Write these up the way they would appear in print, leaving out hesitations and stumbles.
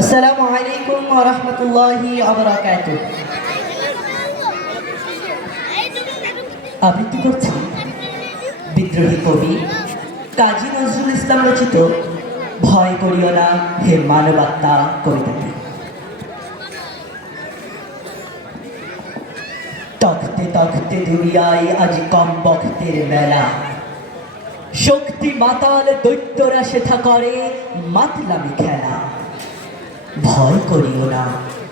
আসসালামু আলাইকুম ওয়া রাহমাতুল্লাহি ওয়া বারাকাতুহু। আবৃত্তি করছি বিদ্রোহী কবি কাজী নজরুল ইসলাম রচিত ভয় করিও না হে মানবাত্মা কবিতাটি। তখতে তখতে দুনিয়ায় আজ কম বক্তের মেলা, শক্তি মাতাল দৈত্যরা সেথা করে মাতলামি খেলা। ভয় করিও না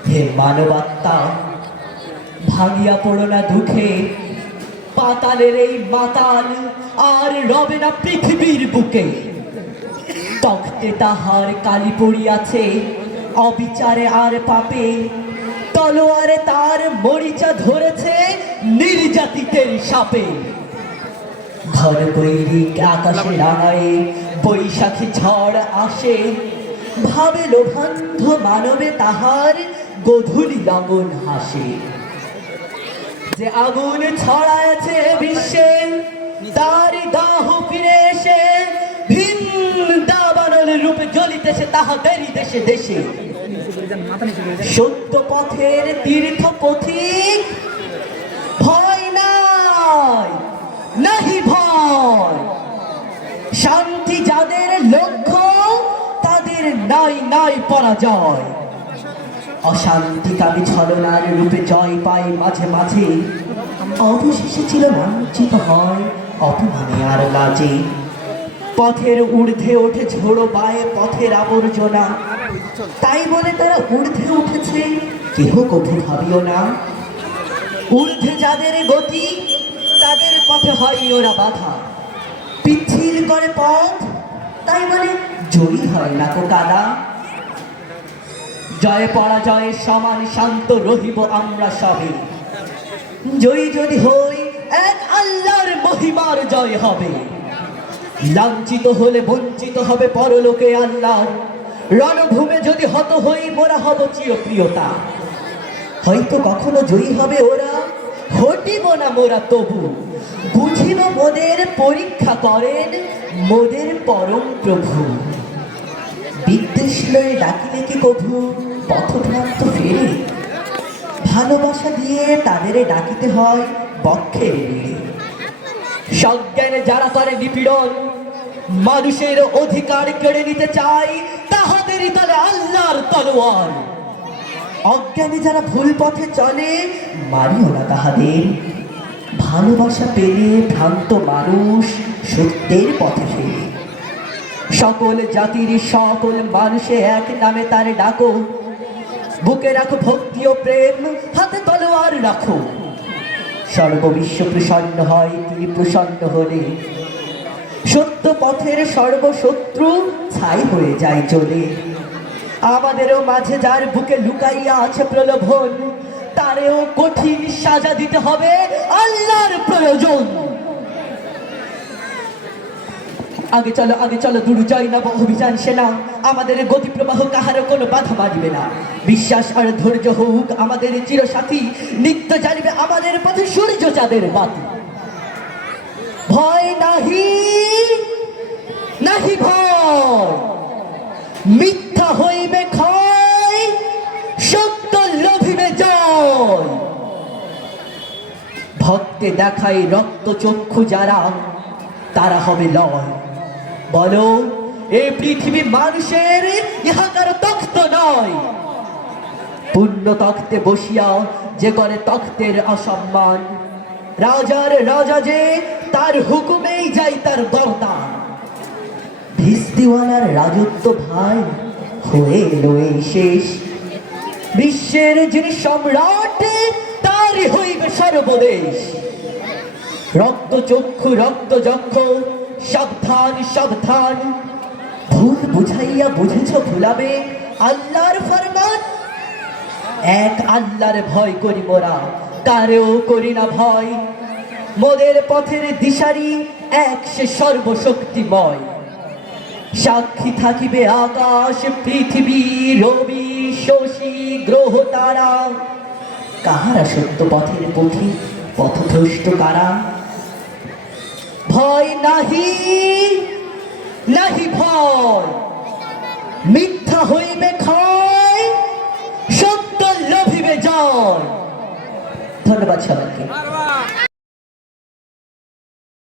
হে মানবাত্মা, ভাঙিয়া পড়ো না দুঃখে, পাতালের এই মাতাল আর রবে না পৃথিবীর বুকে। তখতে তাহার কালি পড়িয়াছে অবিচারে আর পাপে, তলোয়ারে তার মরিচা ধরেছে নির্যাতিতের সাপে। ঘর বৈরিক আকাশে রাঙায় বৈশাখী ঝড় আসে, ভাবে লোভান্ধ মানবে তাহার গধূলি লগন হাসে। যে আগুন ছড়ায়ছে বিশ্বে তার দাহ ফিরে এসে, ভিন দাবানল রূপে জ্বলিতেছে তাহাদেরই দেশে দেশে। সত্য পথের তীর্থ পথিক ভয় নাই, নাহি ভয়। শান্তি যাদের লক্ষ্য তাদের নাই নাই পরাজয়। অশান্তিকামী ছলনার রূপে জয় পায় মাঝে মাঝে, অবশেষে ছিল লাঞ্ছিত হয় অপমানে আর লাজে। পথের ঊর্ধ্বে ওঠে ঝোড়ো বায়ে পথের আবর্জনা, তাই বলে তারা ঊর্ধ্বে উঠেছে কেহ কভু ভাবিও না। ঊর্ধ্বে যাদের গতি তাদের পথে হয় ওরা বাধা, পিচ্ছিল করে পথ তাই বলে জয়ী হয় না কো কাদা। জয় পরাজয়ের সমান শান্ত রহিব আমরা সবে, জয়ী যদি হই এক আল্লাহর মহিমার জয় হবে। লাঞ্ছিত হলে বঞ্চিত হবে পরলোকে আল্লাহর, রণভূমে যদি হত হই মোরা হব চিরপ্রিয়তা। হয়তো কখনো জয়ী হবে ওরা, হটিব না মোরা তবু, বুঝিব মোদের পরীক্ষা করেন মোদের পরম প্রভু। বিদ্বেষ লয়ে ডাকিলে কি কভু পথভ্রান্ত ফেরে, ভালোবাসা দিয়ে তাদের ডাকিতে হয় বক্ষের বেড়ে। সজ্ঞানে যারা করে নিপীড়ন, মানুষের অধিকার কেড়ে নিতে চায়, তাহাদেরই তলে আল্লাহর তলোয়ার। অজ্ঞানী যারা ভুল পথে চলে মারিও না তাহাদের, ভালোবাসা পেলে ভ্রান্ত মানুষ সত্যের পথে ফেরে। সকল জাতির সকল মানুষে এক নামে তার ডাকো, বুকে রাখো ভক্তি ও প্রেম, হাতে তলোয়ার রাখো। সর্ববিশ্ব প্রসন্ন হয় তিনি প্রসন্ন হলে, সত্য পথের সর্বশত্রু ছাই হয়ে যায় চলে। আমাদেরও মাঝে যার বুকে লুকাইয়া আছে প্রলোভন, তারেও কঠিন সাজা দিতে হবে আল্লাহর প্রয়োজন। আগে চলো দূর জয় নব অভিযান সেনা, আমাদের গতি প্রবাহ কাহারও কোনো বাধা মানবে না। বিশ্বাস আর ধৈর্য হোক আমাদের চিরসাথী, নিত্য জ্বালিবে আমাদের পথে সূর্য চাঁদের বাতি। ভয় নাহি নাহি ভয়, মিথ্যা হইবে ক্ষয়, সত্য লভিবে জয়। ভক্তে দেখায় রক্ত চক্ষু যারা, তারা হবে লয়। বলো এই পৃথিবী মানুষের, ইহা কারো তখ্ত নয়। পূর্ণ তখ্তে বসিয়া যে করে তখ্তের অসম্মান, রাজার রাজা যে তার হুকুমেই যাই তার দরদান। ভিস্তিওয়ালার রাজত্ব ভাই হয়ে এলো এই শেষ, বিশ্বের যিনি সম্রাট তারই হইবে সর্বদেশ। রক্ত চক্ষু রক্ত যক্ষ, সাবধান সাবধান, ভুল বুঝাইয়া বুঝেছ ভুলাবে আল্লাহর ফরমান। এক আল্লাহর ভয় করি মোরা, কারেও করি না ভয়। মোদের পথের দিশারি এক সে সর্বশক্তিময়। সাক্ষী থাকিবে আকাশ পৃথিবী রবি শশী গ্রহ তারা, কাহারা সত্য পথের পথিক পথভ্রষ্ট কারা। ভয় নাহি নাহি ভয়, মিথ্যা হইবে ক্ষয়, জয়। ধন্যবাদ সবাইকে।